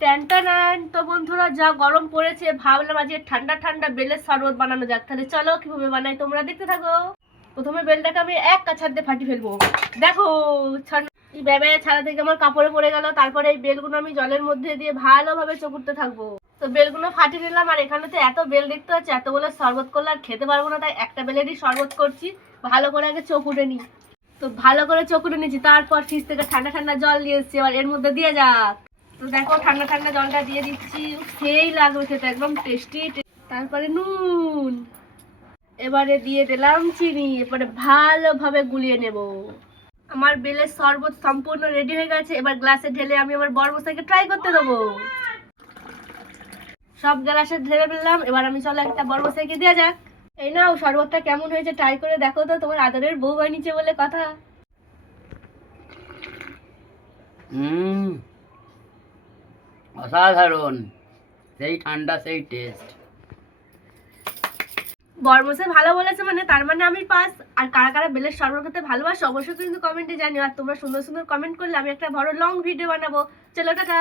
Tan তো বন্ধুরা, যা গরম পড়েছে ভাবলাম আজকে ঠান্ডা ঠান্ডা বেলের শরবত বানানো যাক। তাহলে চলো কিভাবে বানাই তোমরা দেখতে থাকো। প্রথমে বেলটাকে আমি এক কাছার দিয়ে ফাটিয়ে ফেলবো। দেখো এই ব্যাবে ছাড়া থেকে আমার কাপড়ে পড়ে গেল। তারপরে এই বেলগুলো আমি জলের মধ্যে দিয়ে ভালোভাবে চকুরতে থাকবো। তো বেলগুলো ফাটিয়ে নিলাম। আর এখানে তো এত বেল দেখতে পাচ্ছি, এতগুলো শরবত করলে আর খেতে পারবো না, তাই একটা বেলেরই শরবত করছি। ভালো করে আগে চকুরে নিই। তো ভালো করে চকুরে নিচ্ছি। তারপর ফ্রিজ থেকে ঠান্ডা ঠান্ডা জল দিয়ে এসছি, এবার এর মধ্যে দিয়ে যাক। তো দেখো ঠান্ডা ঠান্ডা জলটা দিয়ে দিচ্ছি। সেই লাগবে খেতে, একদম টেস্টি। তারপরে নুন, এবারে দিয়ে দিলাম চিনি। এবারে ভালোভাবে গুলিয়ে নেব। আমার বেলের শরবত সম্পূর্ণ রেডি হয়ে গেছে। এবার গ্লাসে ঢেলে আমি আমার বড়মশাইকে ট্রাই করতে দেবো। সব গ্লাসে ঢেলে ফেললাম। এবার আমি চলো একটা বড়মশাইকে দেওয়া যাক। এই নাও, শরবতটা কেমন হয়েছে ট্রাই করে দেখো তো, তোমার আদরের বউ বানিয়েছে বলে কথা। অসাধারণ, সেই ঠান্ডা সেই টেস্ট। বরমশাই ভালো বলেছে মানে তার মানে আমি পাস। আর কারা কারা বেলের শরবত খেতে ভালোবাসো অবশ্যই কিন্তু কমেন্টে জানিও। আর তোমরা সুন্দর সুন্দর কমেন্ট করলে আমি একটা বড় লং ভিডিও বানাবো। চলো টাটা।